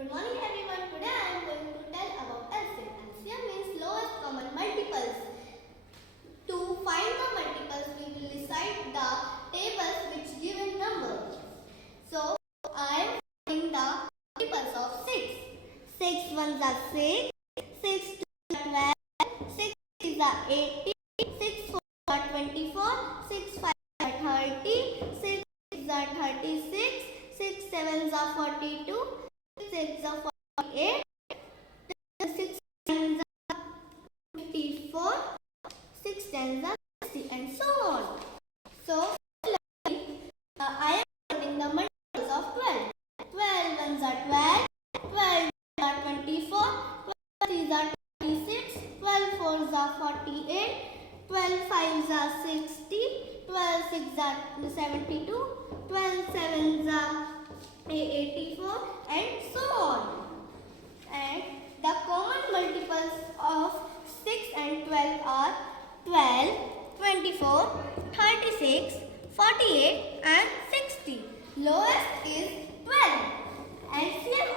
Good morning everyone. Today I am going to tell about LCM. LCM means lowest common multiples. To find the multiples, we will recite the tables which give a number. So I am finding the multiples of 6. 6 ones are 6, 6 2 are 12, 6 3 are 18, 6 4 are 24, 6 5 are 30, 6 6 are 36, 6 7 are 42, 6 8 are 48, 6 9 are 54, 6 10 are 60, and so on. So, I am finding the multiples of 12. 12 ones are 12, 12 are 24, 12 threes are 26, 12 fours are 48, 12 fives are 60, 12 six are 72, 12 sevens are 84, and so on. And the common multiples of 6 and 12 are 12, 24, 36, 48 and 60. Lowest is 12. LCM